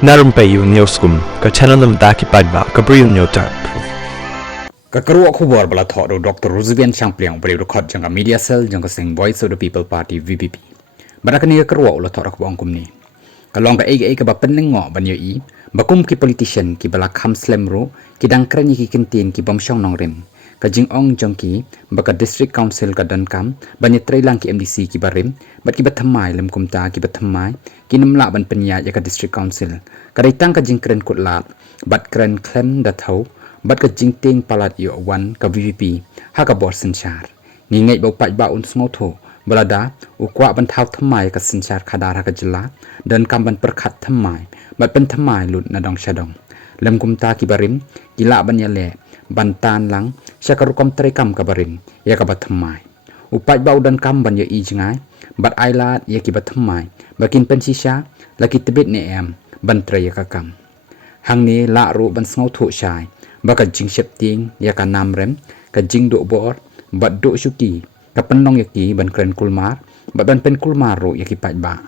Na Rympei U ka channel namta ki paidbah ka Bri U Hynñiewtrep. Kakaruak khubor bala thotthot Dr. Roosevelt Champliang beri record jangka media cell jangka sing Voice of the People Party VPP. Barakani kakaruak ulah thotthot kubang kumni. Kalong ka ege ka ba penlengok ban i bakum ki politician ki bala kham slam ro ki dangkren ki kintin ki bomsyong nong rim. Ka jingong jongki baka district council ka dankam ban trailang ki MDC ki barim bat ki bathamai lem kumta ki bathamai ki namla ban penya ya ka district council ka daitang ka jingkren kutlad bat kren klem da thau bat ka jingteng palat yo wan ka VVP ha ka bor senchar ni ngai bau pai ba un snotho balada ukwa ban thau thamai ka senchar khadar ha ka jilla dan kam ban perkhat thamai bat pen thamai lut na dong shadong lem kumta ki barim gila ban ya le bantan lang syakarukom terekam kabarin ya kabat thamai upat bau dan kam ban ya i jengai bat ailat ya kibat thamai bakin pensisha laki tebit ne em ban tre ya kakam hang ni la ru ban snau thu shai baka jing shep ting ya ka nam rem ka jing do bor bat do shuki ka penong ya ki ban kren kulmar bat ban pen kulmar ru ya ki paidbah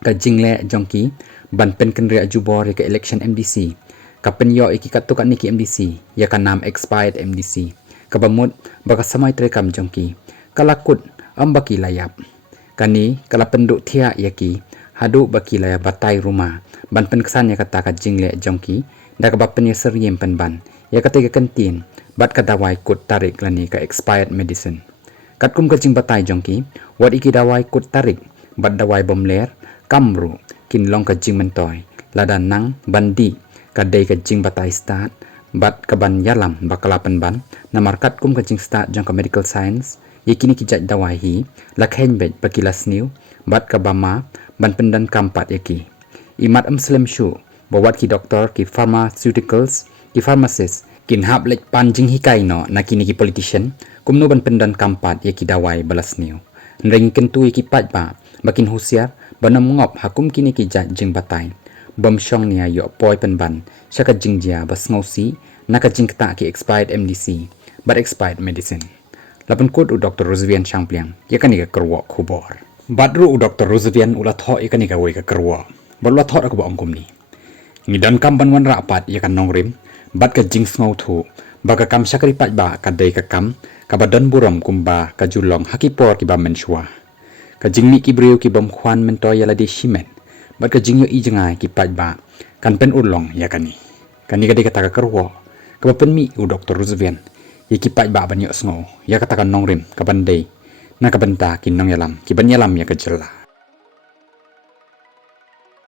ka jing le jongki ban pen ken ria jubor ya ka election MDC kapen yo iki katukan niki MDC ya kan nam expired MDC kabamut baka samai trekam jongki kalakut ambaki layap kani kala penduk thia yaki hadu baki layap batai rumah ban pen kesan ya kata ka jingle jongki da ka bapen ya seriem pen ban ya kata ka kantin bat ka dawai kut tarik lani ka expired medicine katkum ka jing batai jongki wat iki dawai kut tarik bat dawai bomler kamru kin long ka jing mentoy ladan nang bandi kadei ka jing batai start bat kaban yalam bakalapan ban namar kat kum ka jing start jang ka medical science yakini ki jaj dawai hi lakhen bet bakilas new bat ka bama ban pendan kampat yaki imat amslem shu bawat ki doktor ki pharmaceuticals ki pharmacist kin hab lek pan jing hi kai no nakini ki politician kumno ban pendan kampat yaki dawai balas new nring kentu yaki paidbah bakin husiar banam ngop hakum kini ki jaj jing batai bom syong nia yo poi pen ban syaka jingjia bas ngausi naka jingkta ki expired MDC but expired medicine lapan kod u Dr. Roosevelt Champliang yakani ka kerwa khubor badru u Dr. Roosevelt ula tho yakani ka wei ka kerwa balwa tho ka ba ongkum ni ngidan kam ban wan rapat yakan nongrim bat ka jing ngau thu baka kam syakari paidbah kadei ka kam ka badan buram kumba ka julong hakipor ki ba menshwa ka jingmi ki breu ki bam khwan mentoy yala di shimen bat ka jingyo i jengai ki paidbah kan pen ulong ya kani ka kata ka kerwo ka pen mi u Dr. Roosevelt ya ki paidbah ban yo sngo ya kata ka nongrim ka bandai na ka benta ki nong yalam ki ban yalam ya ka jela